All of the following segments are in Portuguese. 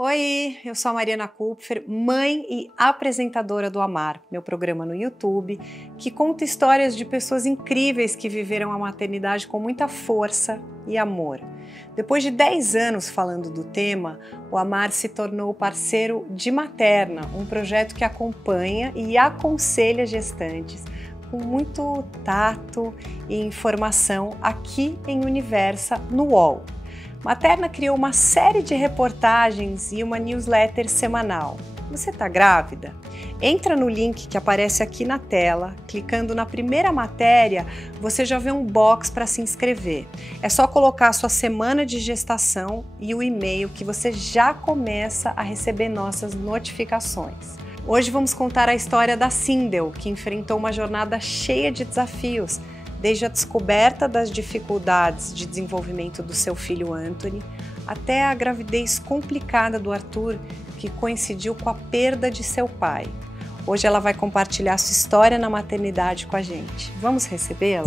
Oi, eu sou a Mariana Kupfer, mãe e apresentadora do Amar, meu programa no YouTube, que conta histórias de pessoas incríveis que viveram a maternidade com muita força e amor. Depois de 10 anos falando do tema, o Amar se tornou parceiro de Materna, um projeto que acompanha e aconselha gestantes com muito tato e informação aqui em Universa, no UOL. Materna criou uma série de reportagens e uma newsletter semanal. Você está grávida? Entra no link que aparece aqui na tela, clicando na primeira matéria, você já vê um box para se inscrever. É só colocar a sua semana de gestação e o e-mail que você já começa a receber nossas notificações. Hoje vamos contar a história da Sindel, que enfrentou uma jornada cheia de desafios, desde a descoberta das dificuldades de desenvolvimento do seu filho Anthony, até a gravidez complicada do Arthur, que coincidiu com a perda de seu pai. Hoje ela vai compartilhar sua história na maternidade com a gente. Vamos recebê-la?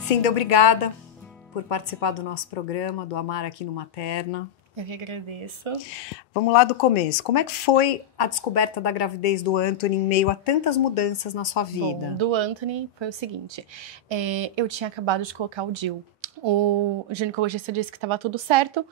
Sindel, obrigada por participar do nosso programa, do Amar aqui no Materna. Eu que agradeço. Vamos lá do começo. Como é que foi a descoberta da gravidez do Anthony em meio a tantas mudanças na sua vida? Bom, do Anthony foi o seguinte, eu tinha acabado de colocar o DIU. O ginecologista disse que estava tudo certo.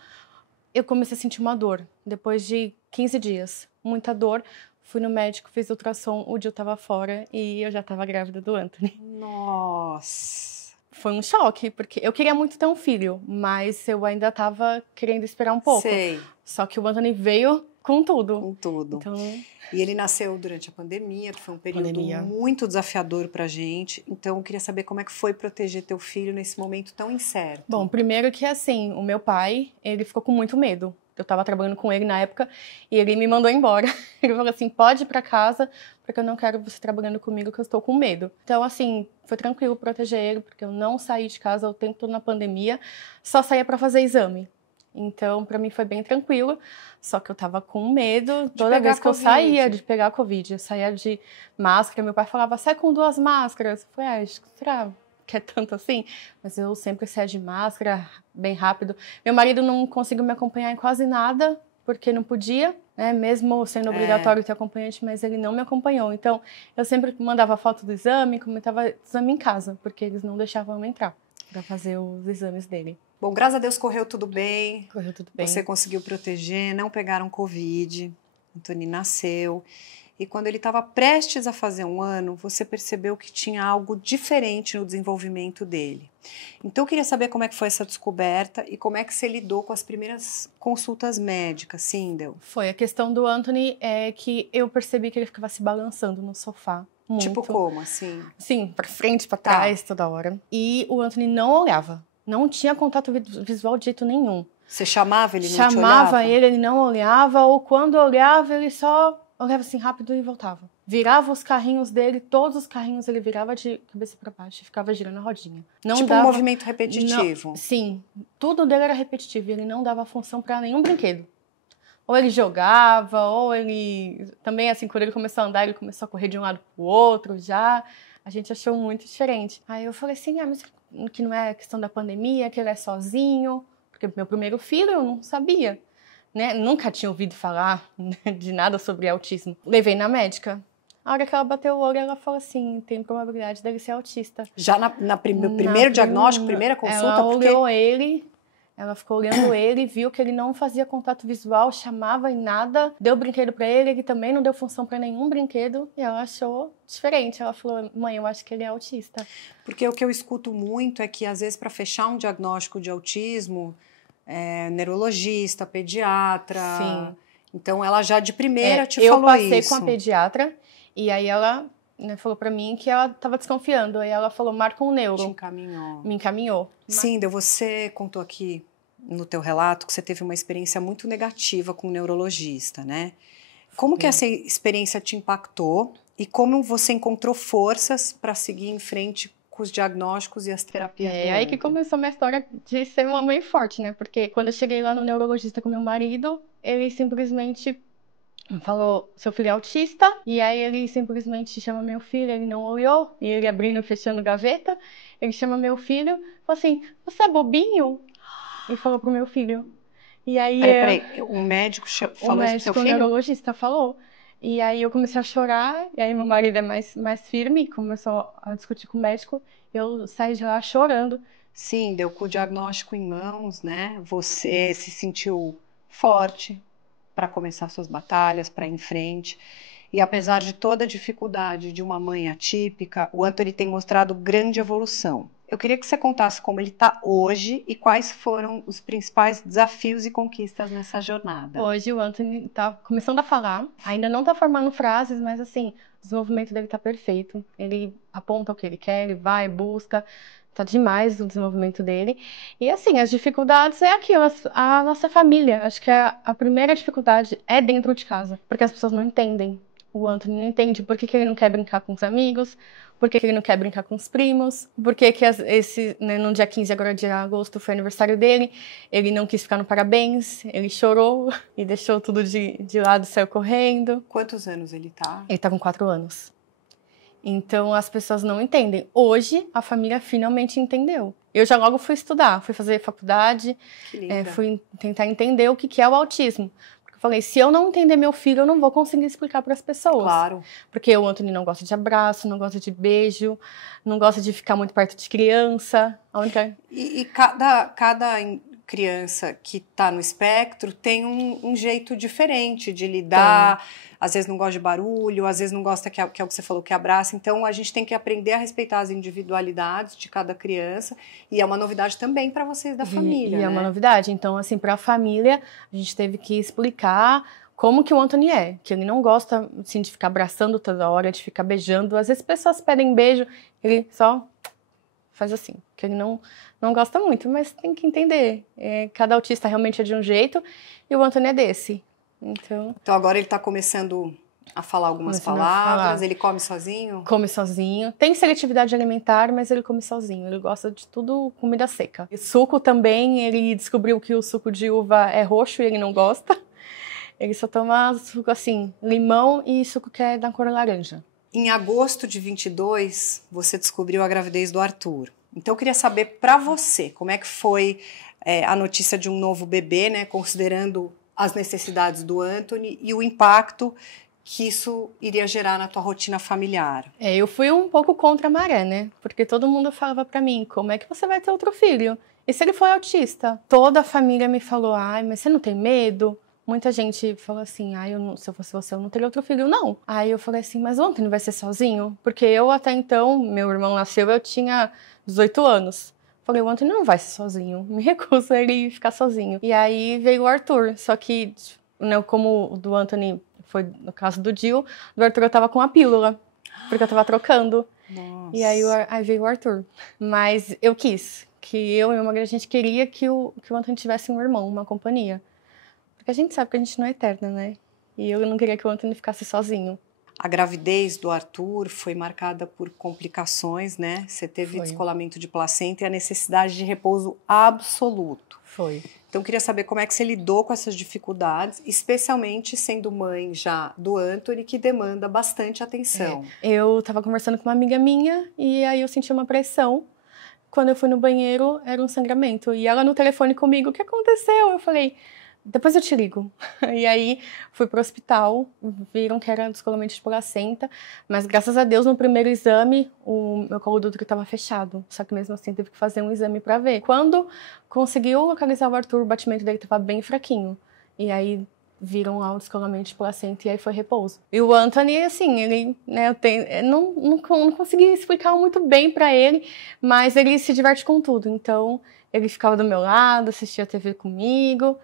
Eu comecei a sentir uma dor, depois de 15 dias, muita dor. Fui no médico, fiz ultrassom, o DIU estava fora e eu já estava grávida do Anthony. Nossa! Foi um choque, porque eu queria muito ter um filho, mas eu ainda estava querendo esperar um pouco. Sei. Só que o Anthony veio com tudo. Com tudo. Então, e ele nasceu durante a pandemia, que foi um período muito desafiador pra gente. Então, eu queria saber como é que foi proteger teu filho nesse momento tão incerto. Bom, primeiro que assim, o meu pai, ele ficou com muito medo. Eu estava trabalhando com ele na época e ele me mandou embora. Ele falou assim, pode ir para casa, porque eu não quero você trabalhando comigo, que eu estou com medo. Então, assim, foi tranquilo proteger ele, porque eu não saí de casa o tempo todo na pandemia, só saía para fazer exame. Então, para mim foi bem tranquilo, só que eu tava com medo toda vez que eu saía de pegar Covid. Eu saía de máscara, meu pai falava, sai com 2 máscaras. Eu falei, será que é tanto assim? Mas eu sempre saía de máscara, bem rápido. Meu marido não conseguiu me acompanhar em quase nada, porque não podia, né? Mesmo sendo obrigatório ter acompanhante, mas ele não me acompanhou. Então, eu sempre mandava foto do exame, comentava exame em casa, porque eles não deixavam eu entrar para fazer os exames dele. Bom, graças a Deus correu tudo bem. Correu tudo bem. Você conseguiu proteger, não pegaram Covid. Anthony nasceu. E quando ele estava prestes a fazer 1 ano, você percebeu que tinha algo diferente no desenvolvimento dele. Então, eu queria saber como é que foi essa descoberta e como é que você lidou com as primeiras consultas médicas, Sindel. Foi, a questão do Anthony é que eu percebi que ele ficava se balançando no sofá. Muito. Tipo como, assim? Sim, pra frente, pra trás, toda hora. E o Anthony não olhava. Não tinha contato visual de jeito nenhum. Você chamava, ele não te olhava? Chamava ele não olhava, ou quando olhava, ele só olhava assim rápido e voltava. Virava os carrinhos dele, todos os carrinhos ele virava de cabeça para baixo e ficava girando a rodinha. Não tipo dava, um movimento repetitivo. Não, sim, tudo dele era repetitivo, ele não dava função para nenhum brinquedo. Ou ele jogava, ou ele... Também, assim, quando ele começou a andar, ele começou a correr de um lado pro outro já. A gente achou muito diferente. Aí eu falei assim, mas que não é questão da pandemia, que ele é sozinho. Porque meu primeiro filho eu não sabia, né? Nunca tinha ouvido falar de nada sobre autismo. Levei na médica. A hora que ela bateu o olho, ela falou assim, tem probabilidade dele ser autista. Já no primeiro diagnóstico, primeira consulta? Ela olhou ele, ela ficou olhando ele, viu que ele não fazia contato visual, chamava em nada, deu brinquedo pra ele, ele também não deu função pra nenhum brinquedo, e ela achou diferente. Ela falou, mãe, eu acho que ele é autista. Porque o que eu escuto muito é que, às vezes, para fechar um diagnóstico de autismo, neurologista, pediatra... Sim. Então, ela já de primeira te falou isso. Eu passei com a pediatra, e aí ela falou pra mim que ela tava desconfiando. Aí ela falou, marca um neuro. Te encaminhou. Me encaminhou. Sindel, você contou aqui no teu relato que você teve uma experiência muito negativa com um neurologista, né? Como que essa experiência te impactou e como você encontrou forças para seguir em frente com os diagnósticos e as terapias do aí que Anthony. começou a minha história de ser uma mãe forte, né? Porque quando eu cheguei lá no neurologista com meu marido, ele simplesmente falou, seu filho é autista, e aí ele simplesmente chama meu filho, ele não olhou, e ele abrindo e fechando gaveta, ele chama meu filho, falou assim, você é bobinho? E falou pro meu filho. E aí Peraí, o médico o falou isso pro seu médico, o filho? neurologista falou. E aí eu comecei a chorar, e aí meu marido é mais firme, começou a discutir com o médico, eu saí de lá chorando. Sim, deu com o diagnóstico em mãos, né? Você se sentiu forte para começar suas batalhas, para ir em frente. E apesar de toda a dificuldade de uma mãe atípica, o Anthony tem mostrado grande evolução. Eu queria que você contasse como ele está hoje e quais foram os principais desafios e conquistas nessa jornada. Hoje o Anthony tá começando a falar, ainda não tá formando frases, mas assim, o desenvolvimento dele tá perfeito. Ele aponta o que ele quer, ele vai, busca, tá demais o desenvolvimento dele. E assim, as dificuldades é aquilo, a nossa família. Acho que a primeira dificuldade é dentro de casa, porque as pessoas não entendem. O Anthony não entende por que ele não quer brincar com os amigos, por que ele não quer brincar com os primos, por que né, no dia 15 agora de agosto foi aniversário dele, ele não quis ficar no parabéns, ele chorou e deixou tudo de lado e saiu correndo. Quantos anos ele tá? Ele tá com 4 anos. Então as pessoas não entendem. Hoje a família finalmente entendeu. Eu já logo fui estudar, fui fazer faculdade, Que linda. fui tentar entender o que é o autismo. Eu falei, se eu não entender meu filho, eu não vou conseguir explicar para as pessoas. Claro. Porque o Anthony não gosta de abraço, não gosta de beijo, não gosta de ficar muito perto de criança. E cada criança que está no espectro tem um jeito diferente de lidar. Às vezes não gosta de barulho, às vezes não gosta, que é o que você falou, que abraça. Então, a gente tem que aprender a respeitar as individualidades de cada criança. E é uma novidade também para vocês da família, E né? é uma novidade. Então, assim, para a família, a gente teve que explicar como que o Anthony é. Que ele não gosta, assim, de ficar abraçando toda hora, de ficar beijando. Às vezes, pessoas pedem beijo, ele só faz assim. Que ele não gosta muito, mas tem que entender. Cada autista realmente é de um jeito e o Anthony é desse. Então agora ele está começando a falar algumas palavras, ele come sozinho? Come sozinho. Tem seletividade alimentar, mas ele come sozinho. Ele gosta de tudo comida seca. E suco também, ele descobriu que o suco de uva é roxo e ele não gosta. Ele só toma suco assim, limão e suco que é da cor laranja. Em agosto de 22, você descobriu a gravidez do Arthur. Então eu queria saber para você, como é que foi a notícia de um novo bebê, né, considerando as necessidades do Anthony e o impacto que isso iria gerar na tua rotina familiar. Eu fui um pouco contra a maré, né? Porque todo mundo falava pra mim, como é que você vai ter outro filho? E se ele for autista? Toda a família me falou, ai, mas você não tem medo? Muita gente falou assim, se eu fosse você, eu não teria outro filho, não. Aí eu falei assim, mas o Anthony vai ser sozinho? Porque eu até então, meu irmão nasceu, eu tinha 18 anos. Falei, o Anthony não vai ser sozinho, me recuso a ele ficar sozinho. E aí veio o Arthur, só que, né, como o do Anthony foi no caso do Gil, do Arthur eu tava com a pílula, porque eu tava trocando. Nossa. E aí veio o Arthur. Mas eu quis, que eu e meu marido, a gente queria que o Anthony tivesse um irmão, uma companhia. Porque a gente sabe que a gente não é eterna, né? E eu não queria que o Anthony ficasse sozinho. A gravidez do Arthur foi marcada por complicações, né? Você teve descolamento de placenta e a necessidade de repouso absoluto. Foi. Então, eu queria saber como é que você lidou com essas dificuldades, especialmente sendo mãe já do Anthony, que demanda bastante atenção. Eu estava conversando com uma amiga minha e aí eu senti uma pressão. Quando eu fui no banheiro, era um sangramento. E ela no telefone comigo, o que aconteceu? Eu falei, depois eu te ligo. E aí fui pro hospital, viram que era descolamento de placenta, mas graças a Deus no primeiro exame o meu colo do útero estava fechado, só que mesmo assim teve que fazer um exame para ver. Quando conseguiu localizar o Arthur, o batimento dele estava bem fraquinho, e aí viram lá o descolamento de placenta e aí foi repouso. E o Anthony, assim, ele, né, não consegui explicar muito bem para ele, mas ele se diverte com tudo, então ele ficava do meu lado, assistia a TV comigo.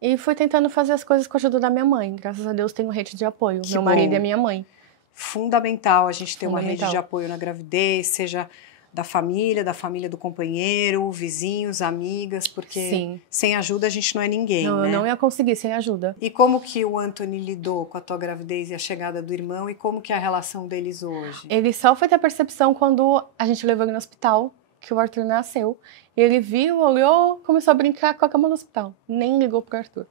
E fui tentando fazer as coisas com a ajuda da minha mãe. Graças a Deus tenho rede de apoio. Meu marido e a minha mãe. Fundamental a gente ter uma rede de apoio na gravidez, seja da família do companheiro, vizinhos, amigas, porque Sim. sem ajuda a gente não é ninguém, Não, né? eu não ia conseguir sem ajuda. E como que o Anthony lidou com a tua gravidez e a chegada do irmão, e como que é a relação deles hoje? Ele só foi ter a percepção quando a gente levou ele no hospital, que o Arthur nasceu. E ele viu, olhou, começou a brincar com a cama no hospital. Nem ligou pro Arthur.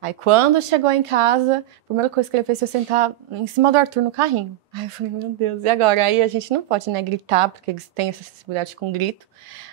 Aí quando chegou em casa, a primeira coisa que ele fez foi sentar em cima do Arthur no carrinho. Aí eu falei, meu Deus, e agora? Aí a gente não pode, né, gritar, porque eles têm essa sensibilidade com grito.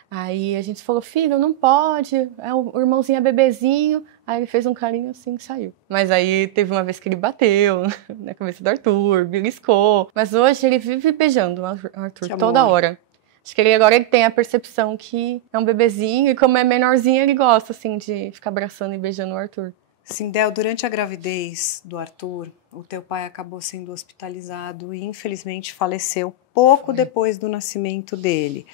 Aí a gente falou, filho, não pode, o irmãozinho é bebezinho. Aí ele fez um carinho assim e saiu. Mas aí teve uma vez que ele bateu na cabeça do Arthur, beliscou. Mas hoje ele vive beijando o Arthur toda hora. Acho que ele tem a percepção que é um bebezinho e como é menorzinho ele gosta, assim, de ficar abraçando e beijando o Arthur. Sindel, durante a gravidez do Arthur, o teu pai acabou sendo hospitalizado e infelizmente faleceu pouco depois do nascimento dele.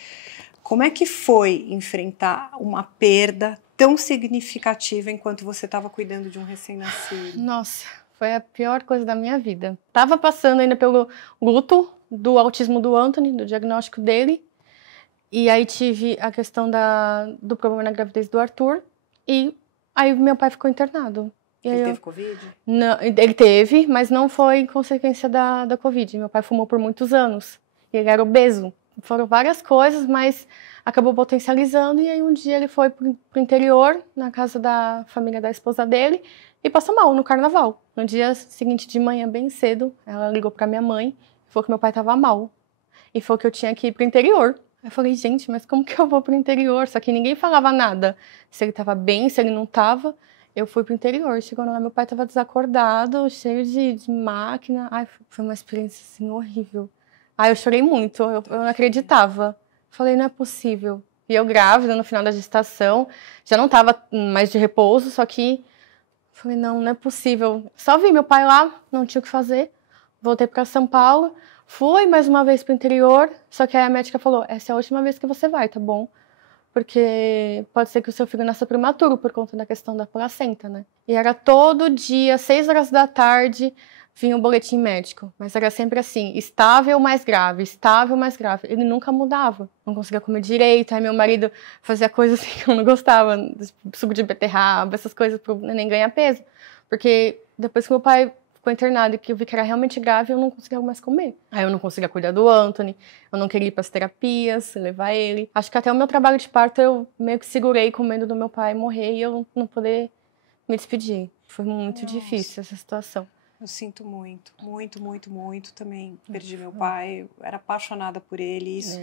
Como é que foi enfrentar uma perda tão significativa enquanto você estava cuidando de um recém-nascido? Nossa, foi a pior coisa da minha vida. Tava passando ainda pelo luto do autismo do Anthony, do diagnóstico dele. E aí tive a questão do problema na gravidez do Arthur. E aí meu pai ficou internado. E ele teve Covid? Não, ele teve, mas não foi consequência da Covid. Meu pai fumou por muitos anos. E ele era obeso. Foram várias coisas, mas acabou potencializando. E aí um dia ele foi pro interior, na casa da família da esposa dele, e passou mal no carnaval. No dia seguinte de manhã, bem cedo, ela ligou pra minha mãe e falou que meu pai tava mal. E falou que eu tinha que ir pro interior. Eu falei, gente, mas como que eu vou pro interior? Só que ninguém falava nada. Se ele tava bem, se ele não tava. Eu fui pro interior. Chegou lá, meu pai tava desacordado, cheio de máquina. Ai, foi uma experiência, assim, horrível. Ai, eu chorei muito. Eu não acreditava. Falei, não é possível. E eu grávida, no final da gestação. Já não tava mais de repouso, só que... Falei, não é possível. Só vi meu pai lá, não tinha o que fazer. Voltei pra São Paulo. Fui mais uma vez pro interior, só que aí a médica falou, essa é a última vez que você vai, tá bom? Porque pode ser que o seu filho nasça prematuro por conta da questão da placenta, né? E era todo dia, 6 horas da tarde, vinha o boletim médico. Mas era sempre assim, estável mais grave, estável mais grave. Ele nunca mudava, não conseguia comer direito. Aí meu marido fazia coisas assim que eu não gostava, suco de beterraba, essas coisas pro neném ganhar peso. Porque depois que meu pai ficou internado e que eu vi que era realmente grave, eu não conseguia mais comer. Aí eu não conseguia cuidar do Anthony, eu não queria ir para as terapias, levar ele. Acho que até o meu trabalho de parto eu meio que segurei com medo do meu pai morrer e eu não poder me despedir. Foi muito difícil essa situação. Eu sinto muito, muito, muito, muito. Também perdi meu pai, eu era apaixonada por ele. Isso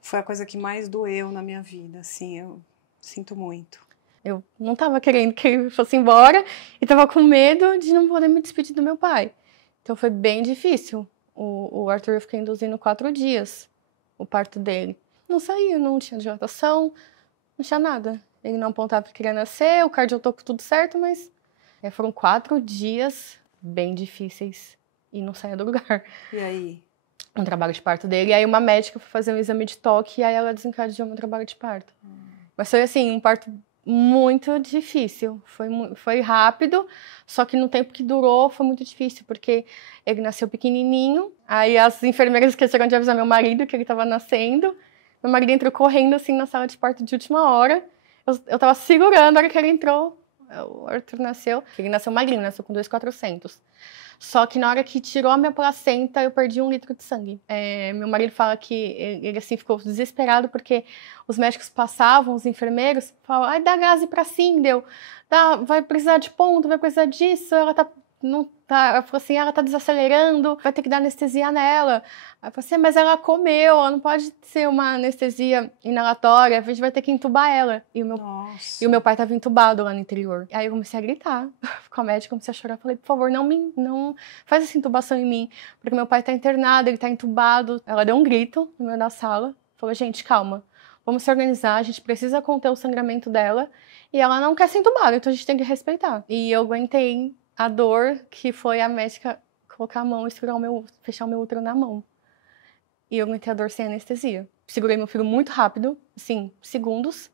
foi a coisa que mais doeu na minha vida, assim, eu sinto muito. Eu não estava querendo que ele fosse embora e estava com medo de não poder me despedir do meu pai. Então foi bem difícil. O Arthur eu fiquei induzindo 4 dias, o parto dele. Não saía, não tinha dilatação, não tinha nada. Ele não apontava que queria nascer, o cardiotoco tudo certo, mas foram 4 dias bem difíceis e não saía do lugar. E aí? Um trabalho de parto dele, e aí uma médica foi fazer um exame de toque e aí ela desencadeou meu trabalho de parto. Mas foi assim, um parto muito difícil, foi rápido, só que no tempo que durou foi muito difícil, porque ele nasceu pequenininho, aí as enfermeiras esqueceram de avisar meu marido que ele estava nascendo, meu marido entrou correndo assim na sala de parto de última hora, eu tava segurando a hora que ele entrou, o Arthur nasceu, ele nasceu magrinho, nasceu com 2.400. Só que na hora que tirou a minha placenta, eu perdi 1 litro de sangue. Meu marido fala que ele assim ficou desesperado porque os médicos passavam, os enfermeiros, falavam, ai, dá gás pra Sindel, vai precisar de ponto, vai precisar disso, ela ela falou assim, ela tá desacelerando, vai ter que dar anestesia nela. Aí eu falei assim, mas ela comeu, ela não pode ser uma anestesia inalatória, a gente vai ter que entubar ela. E o meu pai tava entubado lá no interior. Aí eu comecei a gritar com a médica, comecei a chorar, falei, por favor, não faz essa intubação em mim, porque meu pai tá internado, ele tá entubado. Ela deu um grito no meio da sala, falou, gente, calma, vamos se organizar, a gente precisa conter o sangramento dela, e ela não quer ser entubada, então a gente tem que respeitar. E eu aguentei a dor que foi a médica colocar a mão e fechar o meu útero na mão. E eu aguentei a dor sem anestesia. Segurei meu filho muito rápido, assim, segundos.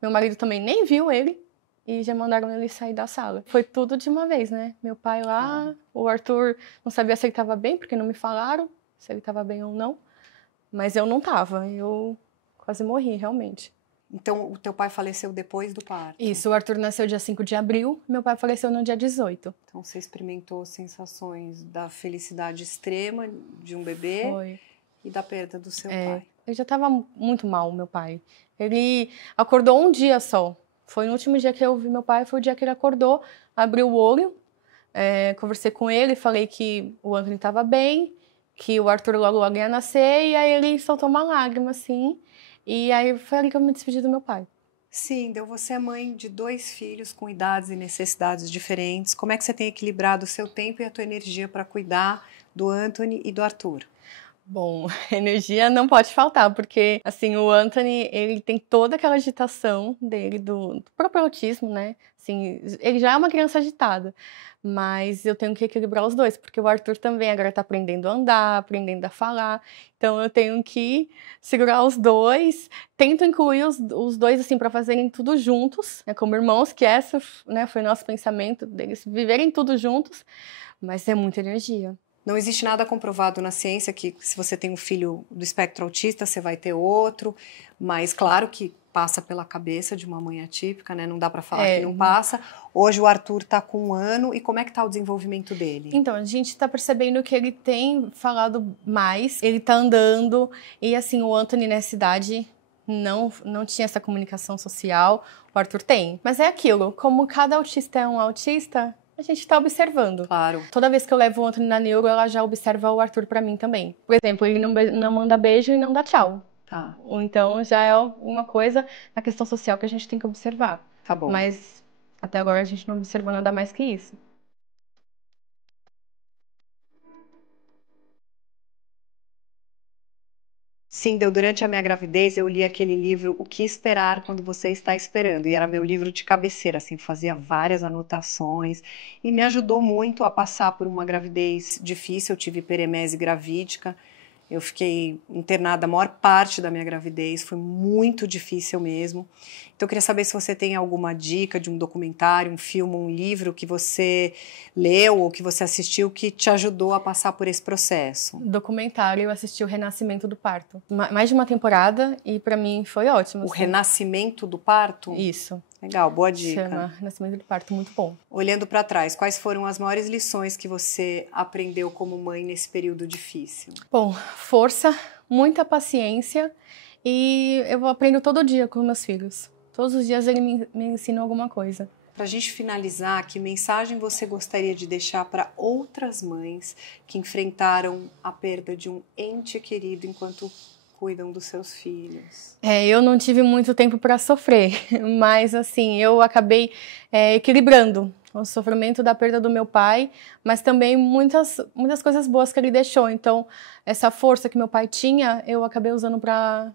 Meu marido também nem viu ele. E já mandaram ele sair da sala. Foi tudo de uma vez, né? Meu pai lá, o Arthur não sabia se ele estava bem, porque não me falaram se ele estava bem ou não. Mas eu não tava, eu quase morri, realmente. Então, o teu pai faleceu depois do parto? Isso, o Arthur nasceu dia 5 de abril, meu pai faleceu no dia 18. Então, você experimentou sensações da felicidade extrema de um bebê. Foi. E da perda do seu pai. Ele já estava muito mal, meu pai. Ele acordou um dia só. Foi no último dia que eu vi meu pai, foi o dia que ele acordou, abriu o olho, conversei com ele, falei que o Anthony estava bem, que o Arthur logo ia nascer, e aí ele soltou uma lágrima, assim, e aí foi ali que eu me despedi do meu pai. Sim, você é mãe de 2 filhos com idades e necessidades diferentes. Como é que você tem equilibrado o seu tempo e a tua energia para cuidar do Anthony e do Arthur? Bom, energia não pode faltar, porque, assim, o Anthony, ele tem toda aquela agitação dele, do próprio autismo, né? Assim, ele já é uma criança agitada, mas eu tenho que equilibrar os dois, porque o Arthur também agora tá aprendendo a andar, aprendendo a falar, então eu tenho que segurar os dois, tento incluir os dois, assim, para fazerem tudo juntos, né, como irmãos, que essa, né, foi o nosso pensamento, deles viverem tudo juntos, mas é muita energia. Não existe nada comprovado na ciência que se você tem um filho do espectro autista, você vai ter outro, mas claro que passa pela cabeça de uma mãe atípica, né? Não dá para falar que não passa. Hoje o Arthur tá com 1 ano, e como é que tá o desenvolvimento dele? Então, a gente tá percebendo que ele tem falado mais, ele tá andando, e assim, o Anthony nessa idade não tinha essa comunicação social, o Arthur tem. Mas é aquilo, como cada autista é um autista, a gente tá observando. Claro. Toda vez que eu levo o Anthony na neuro, ela já observa o Arthur pra mim também. Por exemplo, ele não manda beijo e não dá tchau. Tá. Então já é uma coisa na questão social que a gente tem que observar. Tá bom. Mas até agora a gente não observou nada mais que isso. Sim, durante a minha gravidez eu li aquele livro O que Esperar Quando Você Está Esperando, e era meu livro de cabeceira, assim, fazia várias anotações e me ajudou muito a passar por uma gravidez difícil. Eu tive hiperemese gravídica, eu fiquei internada a maior parte da minha gravidez, foi muito difícil mesmo. Então eu queria saber se você tem alguma dica de um documentário, um filme, um livro que você leu ou que você assistiu que te ajudou a passar por esse processo. Documentário, eu assisti o Renascimento do Parto. Mais de uma temporada e pra mim foi ótimo. O assim. Renascimento do Parto? Isso. Legal, boa dica. Chama Renascimento do Parto, muito bom. Olhando para trás, quais foram as maiores lições que você aprendeu como mãe nesse período difícil? Bom, força, muita paciência e eu aprendo todo dia com meus filhos. Todos os dias ele me ensina alguma coisa. Para a gente finalizar, que mensagem você gostaria de deixar para outras mães que enfrentaram a perda de um ente querido enquanto cuidam dos seus filhos? Eu não tive muito tempo para sofrer, mas assim, eu acabei equilibrando o sofrimento da perda do meu pai, mas também muitas coisas boas que ele deixou. Então, essa força que meu pai tinha, eu acabei usando para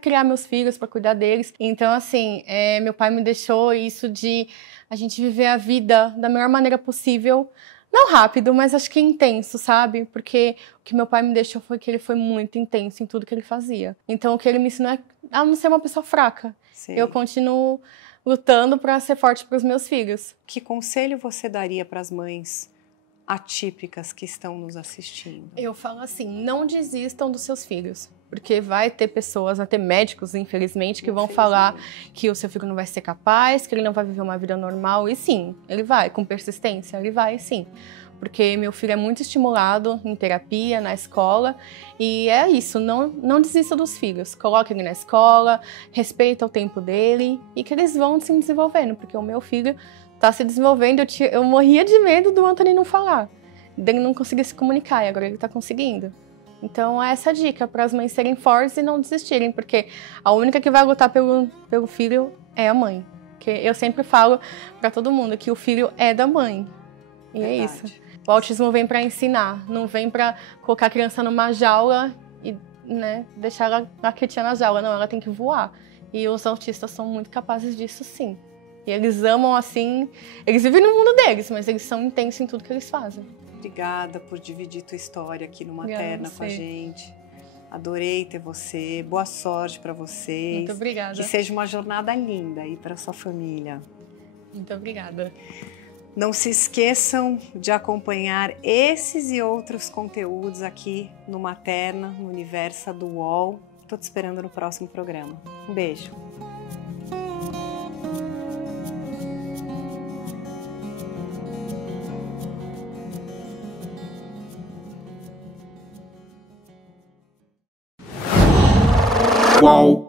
criar meus filhos, para cuidar deles. Então, assim, meu pai me deixou isso de a gente viver a vida da melhor maneira possível. Não rápido, mas acho que intenso, sabe? Porque o que meu pai me deixou foi que ele foi muito intenso em tudo que ele fazia. Então, o que ele me ensinou é a não ser uma pessoa fraca. Sim. Eu continuo lutando para ser forte para os meus filhos. Que conselho você daria para as mães atípicas que estão nos assistindo? Eu falo assim, não desistam dos seus filhos. Porque vai ter pessoas, até médicos, infelizmente, que vão falar que o seu filho não vai ser capaz, que ele não vai viver uma vida normal. E sim, ele vai, com persistência, ele vai sim. Porque meu filho é muito estimulado em terapia, na escola. E é isso, não desista dos filhos. Coloque ele na escola, respeita o tempo dele e que eles vão se desenvolvendo. Porque o meu filho está se desenvolvendo. Eu morria de medo do Anthony não falar, dele não conseguir se comunicar, e agora ele está conseguindo. Então, é essa dica para as mães serem fortes e não desistirem, porque a única que vai lutar pelo filho é a mãe. Porque eu sempre falo para todo mundo que o filho é da mãe. E Verdade. é isso. O autismo vem para ensinar, não vem para colocar a criança numa jaula e, né, deixar ela lá quietinha na jaula. Não, ela tem que voar. E os autistas são muito capazes disso, sim. E eles amam, assim, eles vivem no mundo deles, mas eles são intensos em tudo que eles fazem. Obrigada por dividir tua história aqui no Materna com a gente. Adorei ter você. Boa sorte para vocês. Muito obrigada. Que seja uma jornada linda aí para sua família. Muito obrigada. Não se esqueçam de acompanhar esses e outros conteúdos aqui no Materna, no Universa do UOL. Estou te esperando no próximo programa. Um beijo. UOL.